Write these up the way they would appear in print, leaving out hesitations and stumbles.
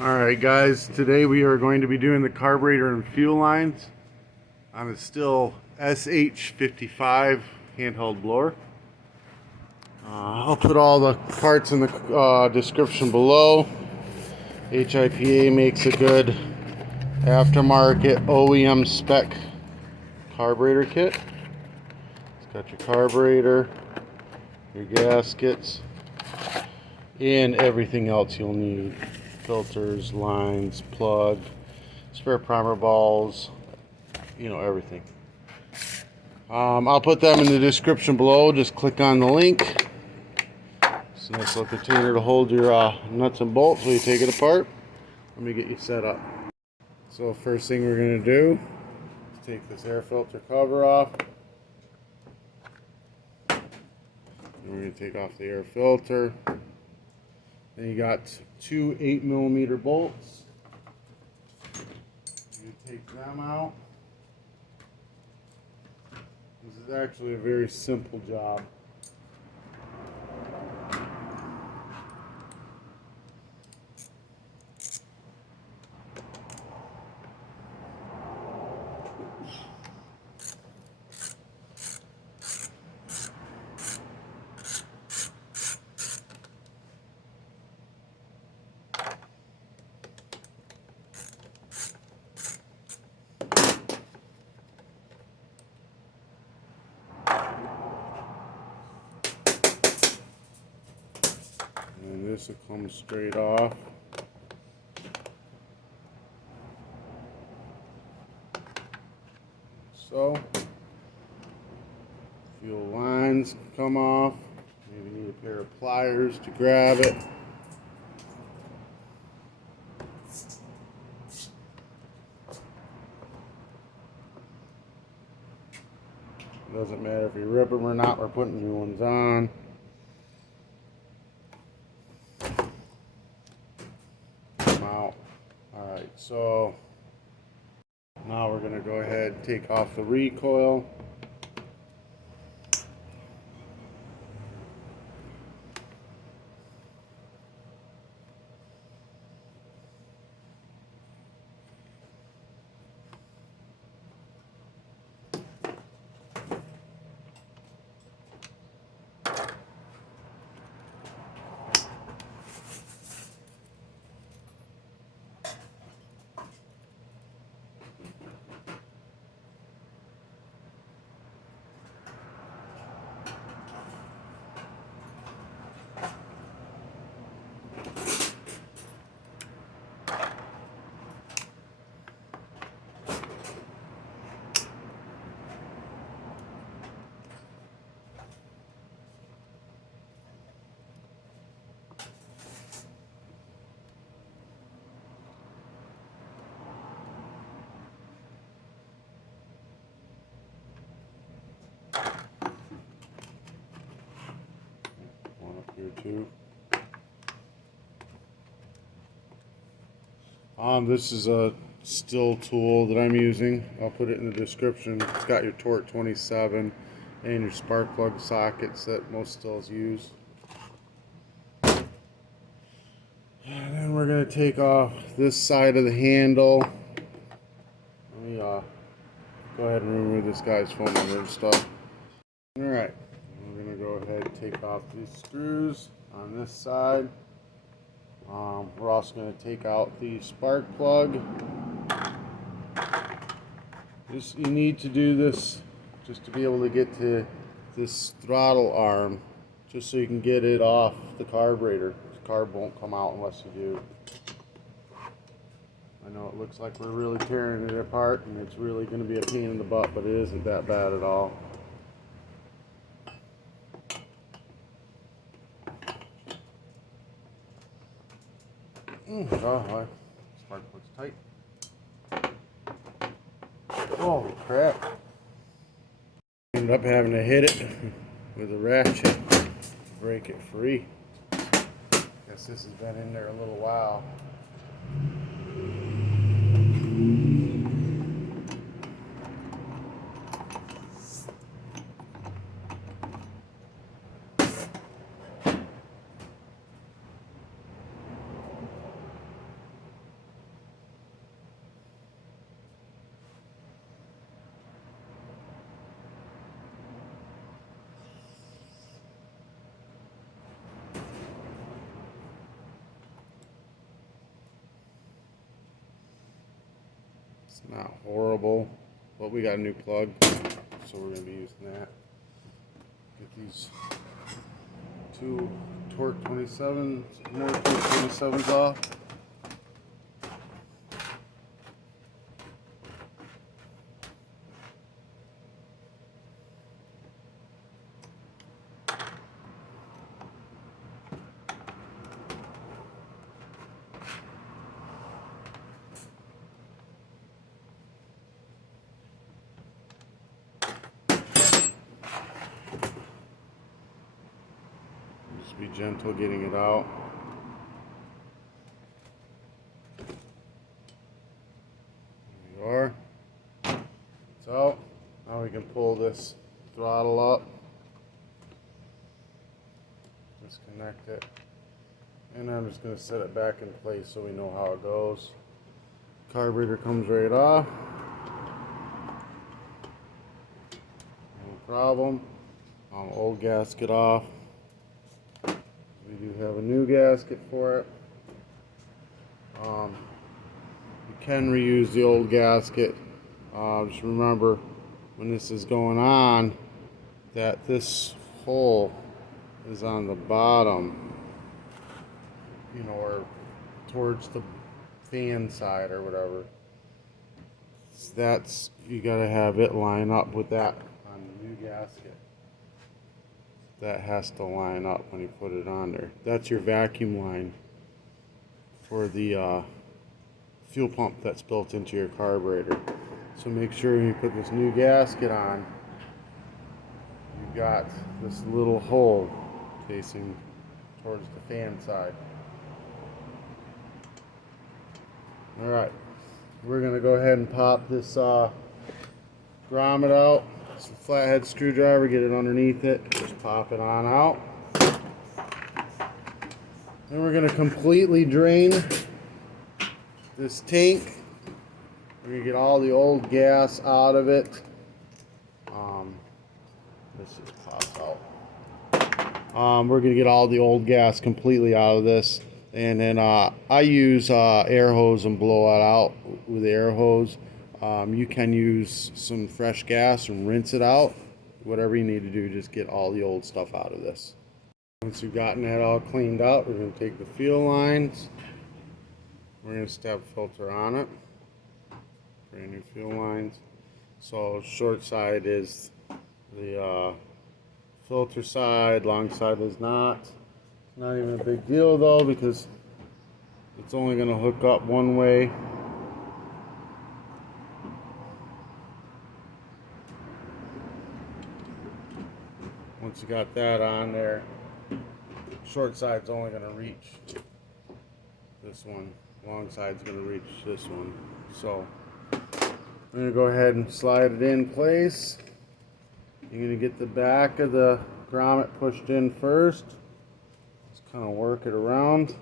Alright guys, today we are going to be doing the carburetor and fuel lines on a stihl sh55 handheld blower. I'll put all the parts in the description below. HIPA makes a good aftermarket OEM spec carburetor kit. It's got your carburetor, your gaskets, and everything else you'll need. Filters, lines, plug, spare primer balls, everything. I'll put them in the description below. Just click on the link. It's a nice little container to hold your nuts and bolts while you take it apart. Let me get you set up. So first thing we're going to do is take this air filter cover off. And we're going to take off the air filter. Then you got two 8mm bolts. You take them out. This is actually a very simple job. And this will come straight off. So, fuel lines come off. Maybe need a pair of pliers to grab it. Doesn't matter if you rip them or not, we're putting new ones on. Out. Alright, so now we're going to go ahead and take off the recoil. One up here too. This is a stihl tool that I'm using. I'll put it in the description. It's got your torque 27 and your spark plug sockets that most stihls use. And then we're going to take off this side of the handle. Let me go ahead and remove this guy's phone number and stuff. Alright, we're going to go ahead and take off these screws on this side. We're also going to take out the spark plug. You need to do this just to be able to get to this throttle arm, just so you can get it off the carburetor. The carb won't come out unless you do. I know it looks like we're really tearing it apart, and it's really going to be a pain in the butt, but it isn't that bad at all. Oh, spark plug's tight. Holy crap. Ended up having to hit it with a ratchet to break it free. Guess this has been in there a little while. It's not horrible, but we got a new plug, so we're going to be using that. Get these two torque 27s, more torque 27s off. Just be gentle getting it out. There you are. It's out. Now we can pull this throttle up. Disconnect it. And I'm just going to set it back in place so we know how it goes. Carburetor comes right off. No problem. Old gasket off. We do have a new gasket for it. You can reuse the old gasket. Just remember when this is going on that this hole is on the bottom, you know, or towards the fan side or whatever. So that's, you gotta have it line up with that on the new gasket. That has to line up when you put it on there. That's your vacuum line for the fuel pump that's built into your carburetor. So make sure when you put this new gasket on, you've got this little hole facing towards the fan side. Alright, we're going to go ahead and pop this grommet out. It's a flathead screwdriver, get it underneath it, just pop it on out. Then we're going to completely drain this tank. We're going to get all the old gas out of it. This just pops out. We're going to get all the old gas completely out of this. And then I use air hose and blow it out with the air hose. You can use some fresh gas and rinse it out. Whatever you need to do, just get all the old stuff out of this. Once you've gotten that all cleaned out, we're going to take the fuel lines. We're going to step filter on it. Brand new fuel lines. So short side is the filter side, long side is not. Not even a big deal though, because it's only going to hook up one way. Once you got that on there, short side's only going to reach this one. Long side's going to reach this one. So I'm going to go ahead and slide it in place. You're going to get the back of the grommet pushed in first. Just kind of work it around.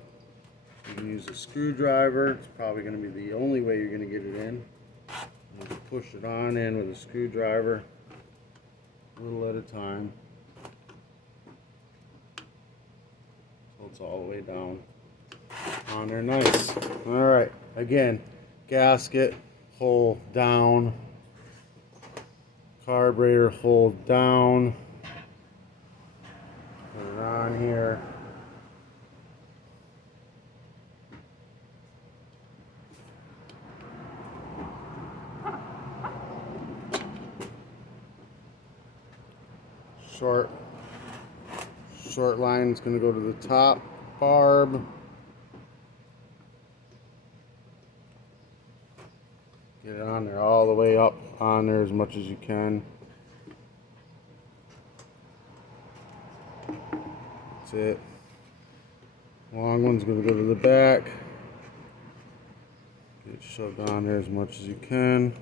You can use a screwdriver. It's probably going to be the only way you're going to get it in. Just push it on in with a screwdriver, a little at a time. So it's all the way down on there. Nice. Alright, again, gasket, hold down, carburetor, hold down, put it on here. Short line is going to go to the top barb. Get it on there, all the way up on there as much as you can. That's it. Long one's going to go to the back. Get it shoved on there as much as you can.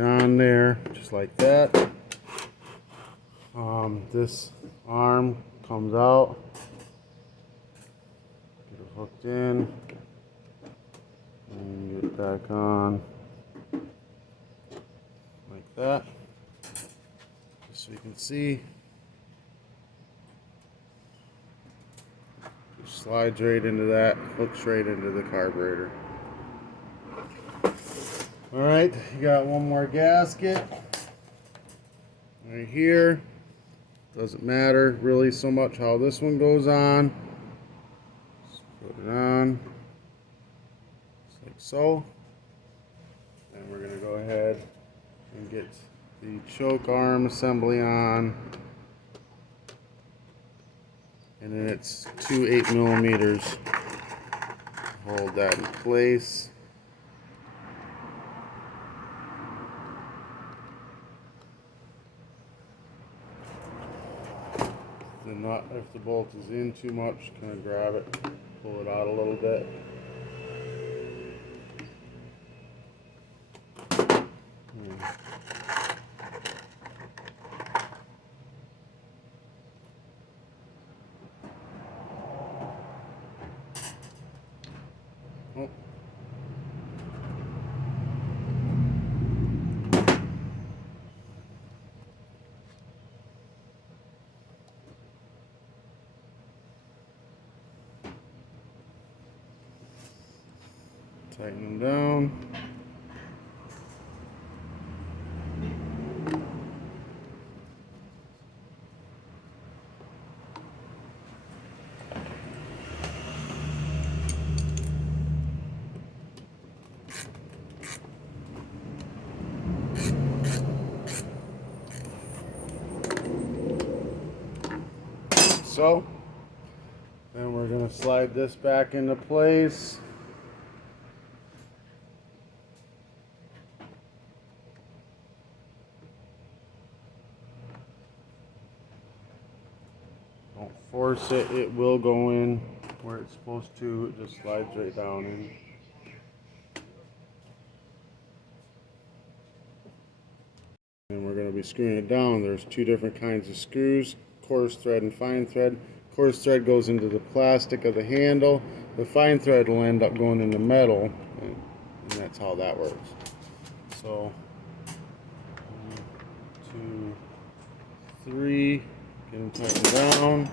On there, just like that. This arm comes out, get it hooked in, and get it back on. that, just so you can see. Just slides right into that, hooks right into the carburetor. Alright, you got one more gasket right here. Doesn't matter really so much how this one goes on. Just put it on, just like so. And we're going to go ahead and get the choke arm assembly on. And then it's 2 8mm. Hold that in place. The nut, if the bolt is in too much, kind of grab it, pull it out a little bit. Oh. Tighten them down. So, then we're going to slide this back into place. Don't force it, it will go in where it's supposed to. It just slides right down in. And we're going to be screwing it down. There's 2 different kinds of screws, coarse thread and fine thread. Coarse thread goes into the plastic of the handle. The fine thread will end up going in the metal, and that's how that works. So, 1, 2, 3, get them tightened down.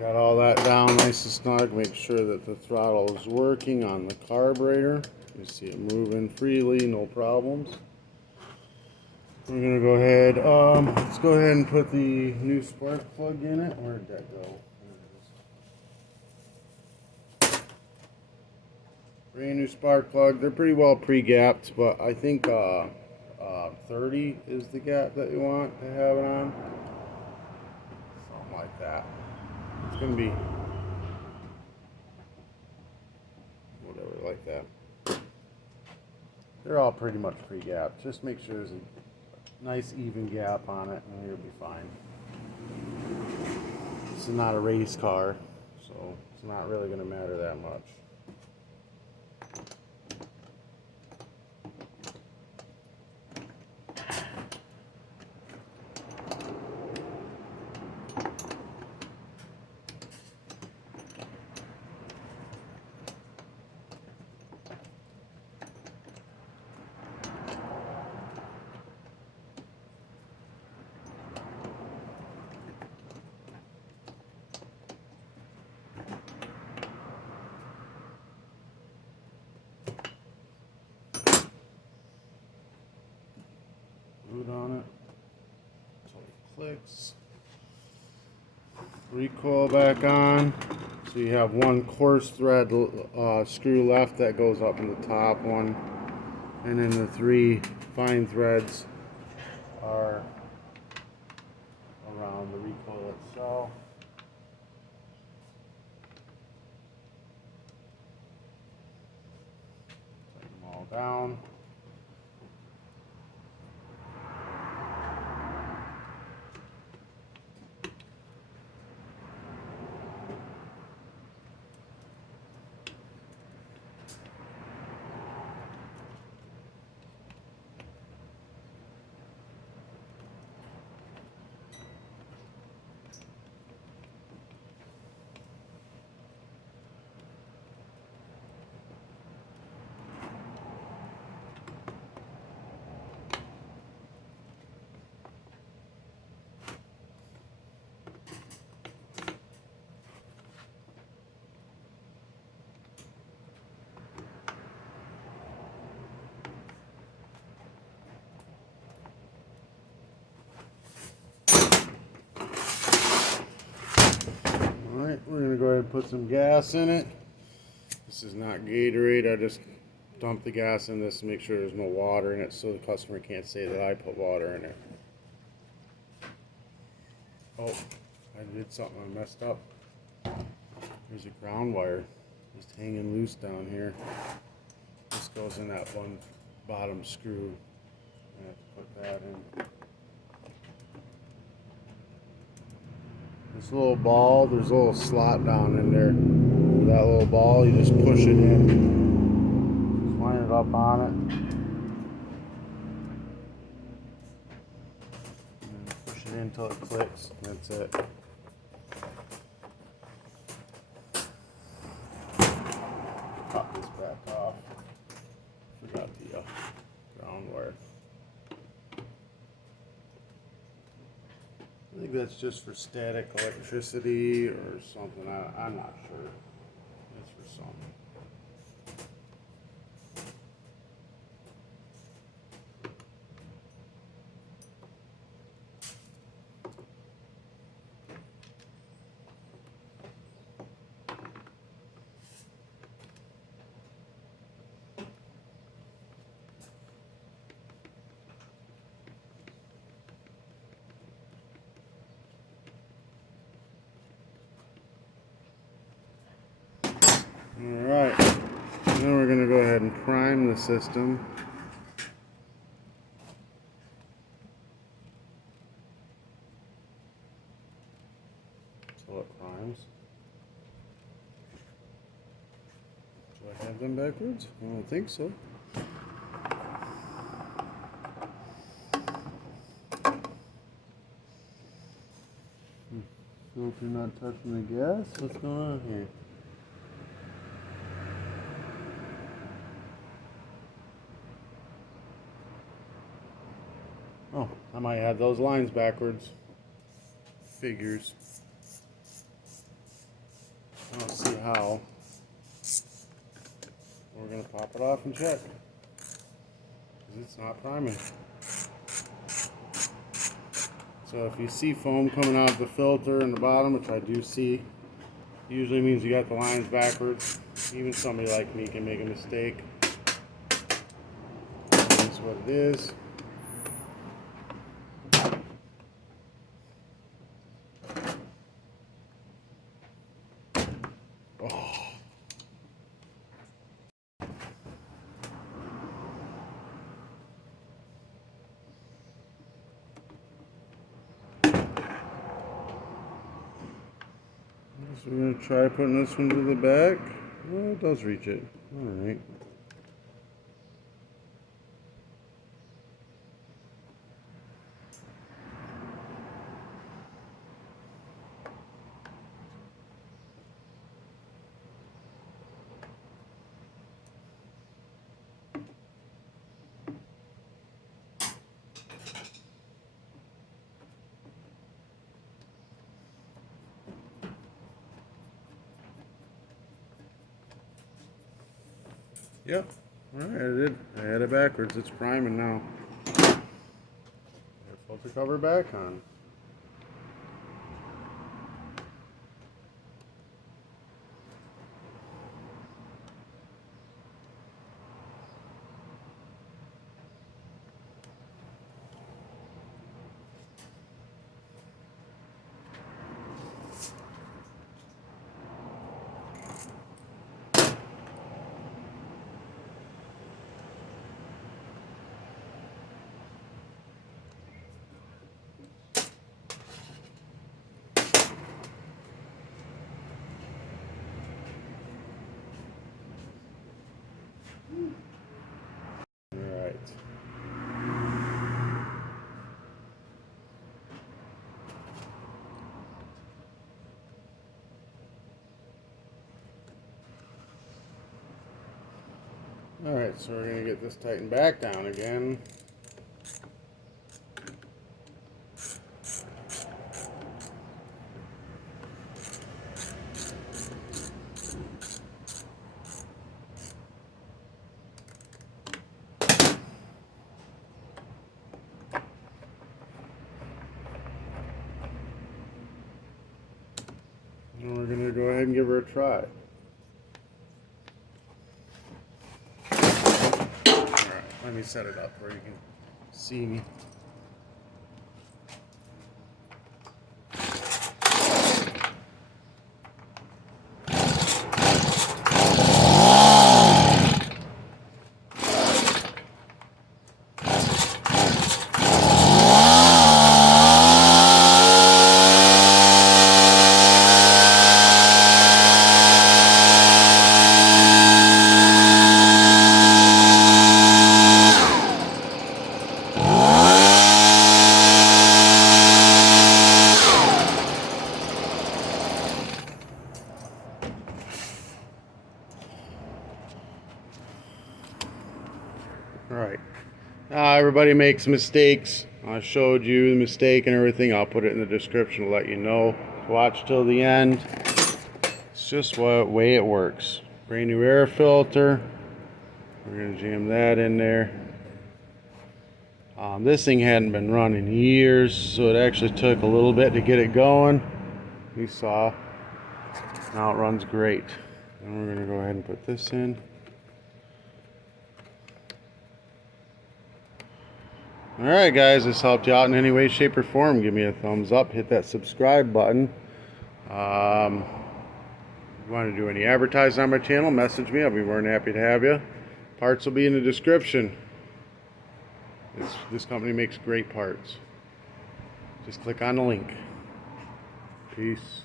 Got all that down nice and snug. Make sure that the throttle is working on the carburetor. You see it moving freely, no problems. We're gonna go ahead. Let's go ahead and put the new spark plug in it. Where did that go? There it is. Brand new spark plug. They're pretty well pre-gapped, but I think 30 is the gap that you want to have it on. Something like that. It's going to be whatever, like that. They're all pretty much pre-gapped. Just make sure there's a nice even gap on it and you'll be fine. This is not a race car, so it's not really going to matter that much. Boot on it until it clicks. Recoil back on. So you have one coarse thread screw left that goes up in the top one, and then the 3 fine threads are around the recoil itself. Tighten them all down. Alright, we're going to go ahead and put some gas in it. This is not Gatorade. I just dumped the gas in this to make sure there's no water in it so the customer can't say that I put water in it. Oh, I did something. I messed up. There's a ground wire just hanging loose down here. This goes in that one bottom screw. I have to put that in. This little ball, there's a little slot down in there. For that little ball, you just push it in. Just line it up on it. And push it in until it clicks. That's it. Pop this back off. Forgot the ground wire. I think that's just for static electricity or something. I'm not sure. That's for something. Alright, now we're going to go ahead and prime the system. So it primes. Do I have them backwards? I don't think so. Filter not touching the gas? What's going on here? Oh, I might have those lines backwards. Figures. I don't see how. We're going to pop it off and check. Because it's not priming. So if you see foam coming out of the filter in the bottom, which I do see, usually means you got the lines backwards. Even somebody like me can make a mistake. That's what it is. Oh. So we're going to try putting this one to the back. Well, it does reach it. Alright. Yep. Alright, I did. I had it backwards. It's priming now. Filter cover back on. Alright. Alright, so we're going to get this tightened back down again. What we're going to go ahead and give her a try. Alright, let me set it up where you can see me. Alright, everybody makes mistakes. I showed you the mistake and everything. I'll put it in the description to let you know. Watch till the end. It's just what way it works. Brand new air filter. We're going to jam that in there. This thing hadn't been running years, so it actually took a little bit to get it going. You saw. Now it runs great. And we're going to go ahead and put this in. Alright guys, this helped you out in any way, shape, or form. Give me a thumbs up, hit that subscribe button. If you want to do any advertising on my channel, message me. I'll be more than happy to have you. Parts will be in the description. This company makes great parts. Just click on the link. Peace.